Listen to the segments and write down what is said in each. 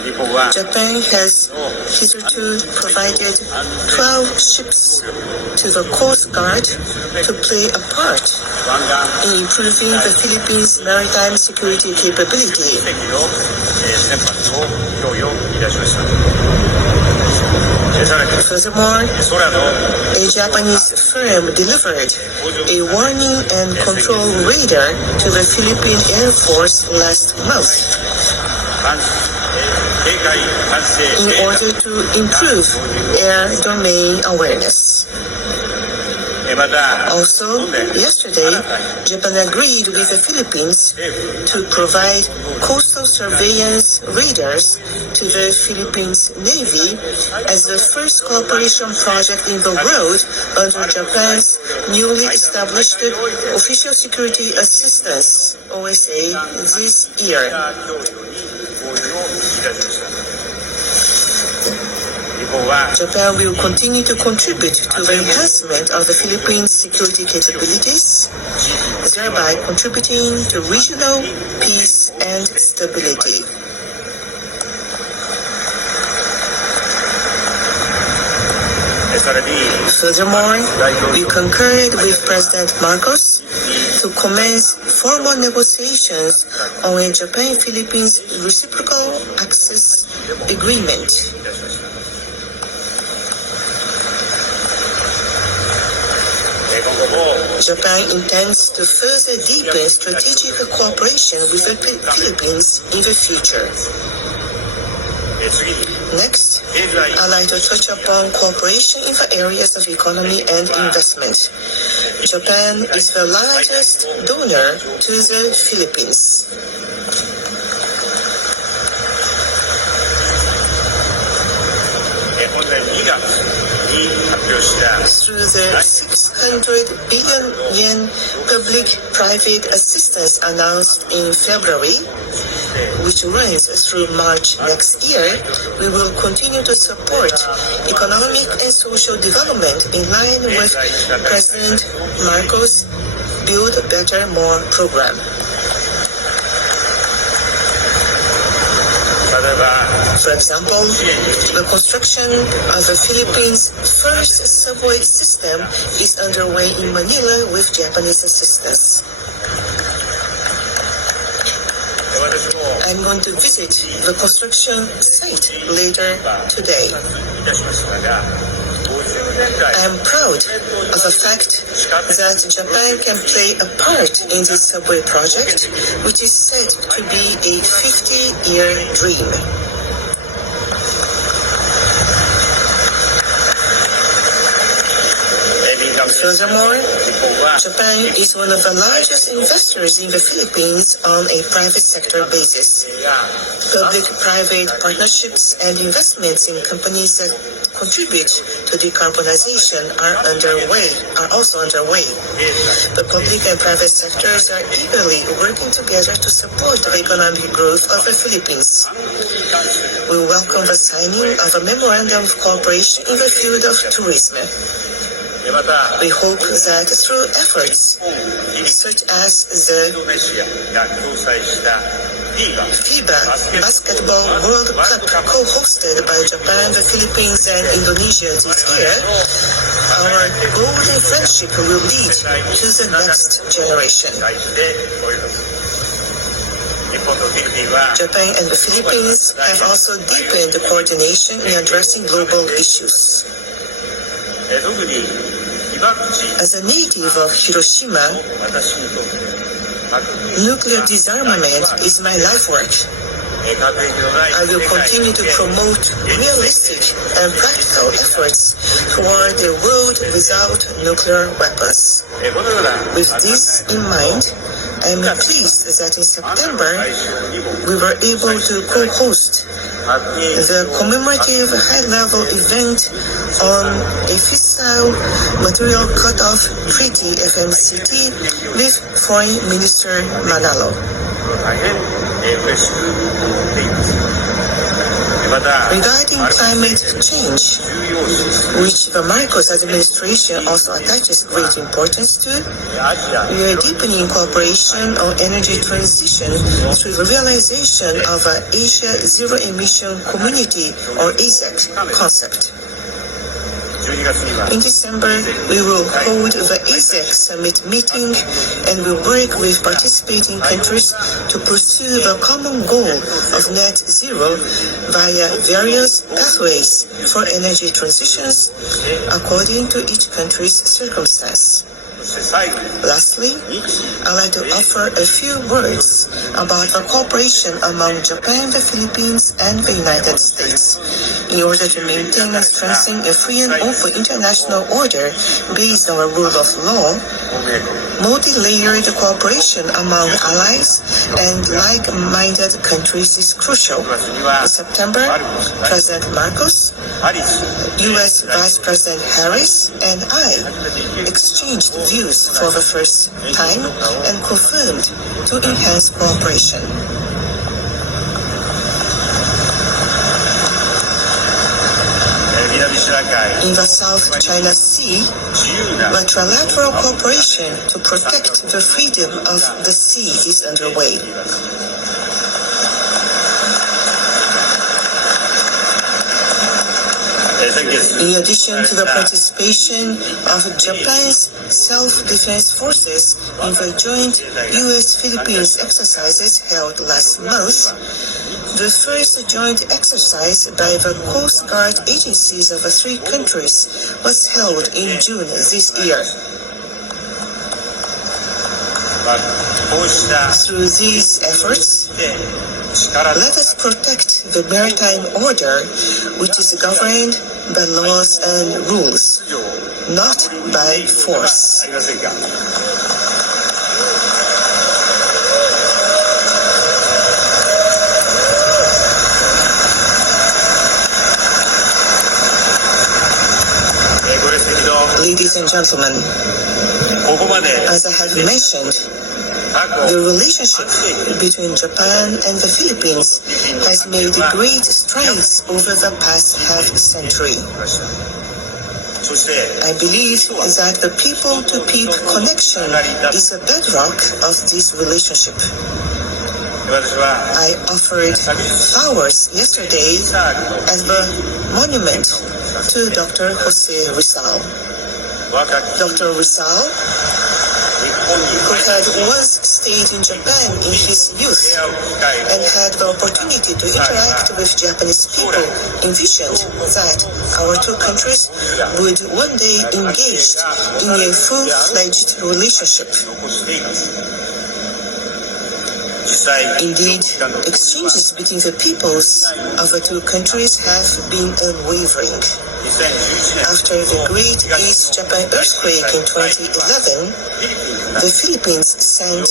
Japan has hitherto provided 12 ships to the Coast Guard to play a part in improving the Philippines' maritime security capability. Furthermore, a Japanese firm delivered a warning and control radar to the Philippine Air Force last month in order to improve air domain awareness. Also, yesterday, Japan agreed with the Philippines to provide coastal surveillance radars to the Philippines Navy as the first cooperation project in the world under Japan's newly established Official Security Assistance, OSA, this year. Japan will continue to contribute to the enhancement of the Philippines' security capabilities, thereby contributing to regional peace and stability. Furthermore, we concurred with President Marcos to commence formal negotiations on a Japan-Philippines reciprocal access agreement. Japan intends to further deepen strategic cooperation with the Philippines in the future. Next, I'd like to touch upon cooperation in the areas of economy and investment. Japan is the largest donor to the Philippines. Through the 600 billion yen public-private assistance announced in February, which runs through March next year, we will continue to support economic and social development in line with President Marcos' Build Better More program. For example, the construction of the Philippines' first subway system is underway in Manila with Japanese assistance. I'm going to visit the construction site later today. I am proud of the fact that Japan can play a part in this subway project, which is said to be a 50-year dream. Furthermore, Japan is one of the largest investors in the Philippines on a private sector basis. Public-private partnerships and investments in companies that contribute to decarbonization are also underway. The public and private sectors are eagerly working together to support the economic growth of the Philippines. We welcome the signing of a memorandum of cooperation in the field of tourism. We hope that through efforts such as the FIBA Basketball World Cup co-hosted by Japan, the Philippines, and Indonesia this year, our golden friendship will lead to the next generation. Japan and the Philippines have also deepened coordination in addressing global issues. As a native of Hiroshima, nuclear disarmament is my life work. I will continue to promote realistic and practical efforts toward a world without nuclear weapons. With this in mind, I am pleased that in September we were able to co-host the commemorative high-level event on a fissile material cut-off treaty FMCT with Foreign Minister Manalo. Regarding climate change, which the Marcos administration also attaches great importance to, we are deepening cooperation on energy transition through the realization of an Asia Zero Emission Community or AZEC concept. In December, we will hold the AZEC Summit meeting and will work with participating countries to pursue the common goal of net zero via various pathways for energy transitions according to each country's circumstance. Lastly, I'd like to offer a few words about the cooperation among Japan, the Philippines, and the United States in order to maintain and strengthen a free and open international order based on the rule of law. Multi-layered cooperation among allies and like-minded countries is crucial. In September, President Marcos, U.S. Vice President Harris, and I exchanged views for the first time and confirmed to enhance cooperation. In the South China Sea, the trilateral cooperation to protect the freedom of the sea is underway. In addition to the participation of Japan's self-defense forces in the joint U.S.-Philippines exercises held last month, the first joint exercise by the Coast Guard agencies of the three countries was held in June this year. Through these efforts, let us protect the maritime order, which is governed by laws and rules, not by force. Ladies and gentlemen, as I have mentioned, the relationship between Japan and the Philippines has made great strides over the past half-century. I believe that the people-to-people connection is a bedrock of this relationship. I offered flowers yesterday at the monument to Dr. Jose Rizal. Dr. Rizal, who had once stayed in Japan in his youth and had the opportunity to interact with Japanese people, envisioned that our two countries would one day engage in a full-fledged relationship. Indeed, exchanges between the peoples of the two countries have been unwavering. After the Great East Japan earthquake in 2011, the Philippines sent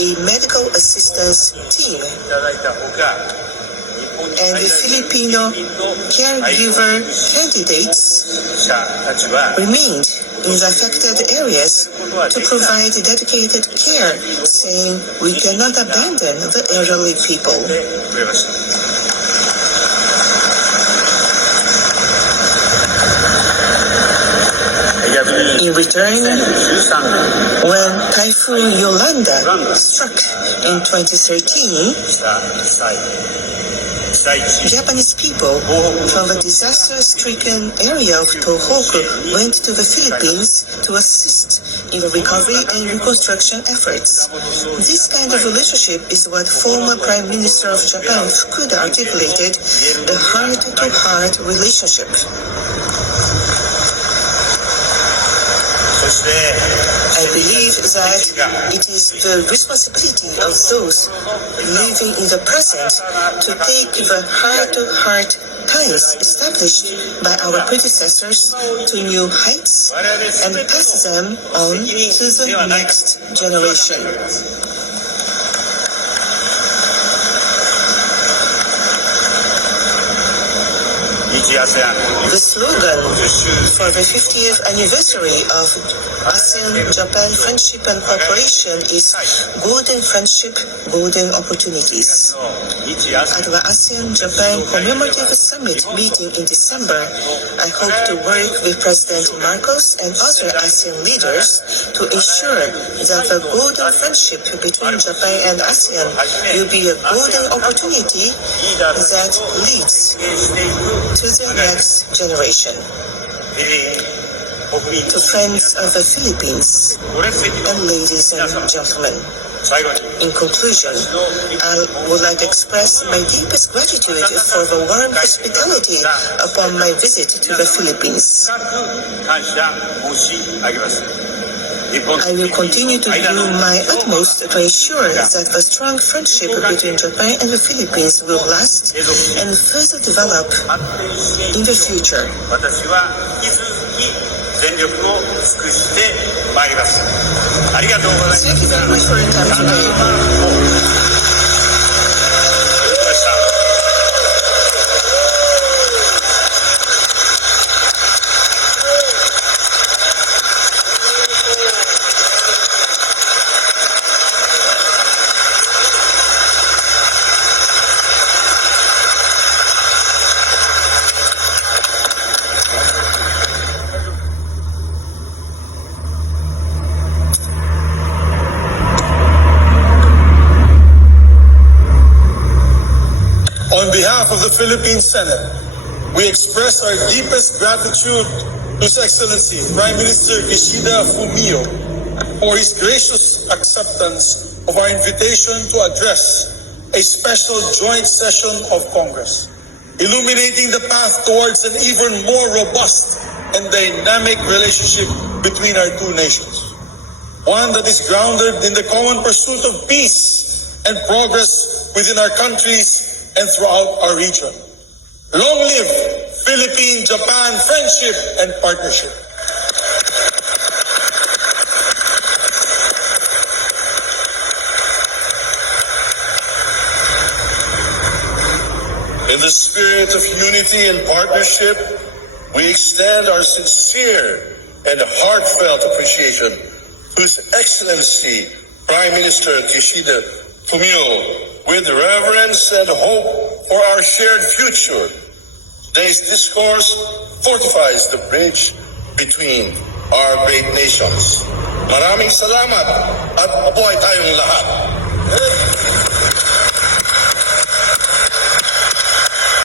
a medical assistance team, and the Filipino caregiver candidates remained in the affected areas to provide dedicated care, saying we cannot abandon the elderly people. In return, when Typhoon Yolanda struck in 2013, Japanese people from the disaster-stricken area of Tohoku went to the Philippines to assist in the recovery and reconstruction efforts. This kind of relationship is what former Prime Minister of Japan, Fukuda, articulated, the heart-to-heart relationship. I believe that it is the responsibility of those living in the present to take the heart-to-heart ties established by our predecessors to new heights and pass them on to the next generation. The slogan for the 50th anniversary of ASEAN-Japan Friendship and Cooperation is Golden Friendship, Golden Opportunities. At the ASEAN-Japan Commemorative Summit meeting in December, I hope to work with President Marcos and other ASEAN leaders to ensure that the golden friendship between Japan and ASEAN will be a golden opportunity that leads to the next generation. To friends of the Philippines and ladies and gentlemen, in conclusion, I would like to express my deepest gratitude for the warm hospitality upon my visit to the Philippines. I will continue to do my utmost to ensure that the strong friendship between Japan and the Philippines will last and further develop in the future. Thank you very much for your time today. On behalf of the Philippine Senate, we express our deepest gratitude to His Excellency Prime Minister Kishida Fumiyu for his gracious acceptance of our invitation to address a special joint session of Congress, illuminating the path towards an even more robust and dynamic relationship between our two nations. One that is grounded in the common pursuit of peace and progress within our countries and throughout our region. Long live Philippine-Japan friendship and partnership. In the spirit of unity and partnership, we extend our sincere and heartfelt appreciation to His Excellency Prime Minister Kishida Fumiyu, with reverence and hope for our shared future. Today's discourse fortifies the bridge between our great nations. Maraming salamat at mabuhay tayong lahat.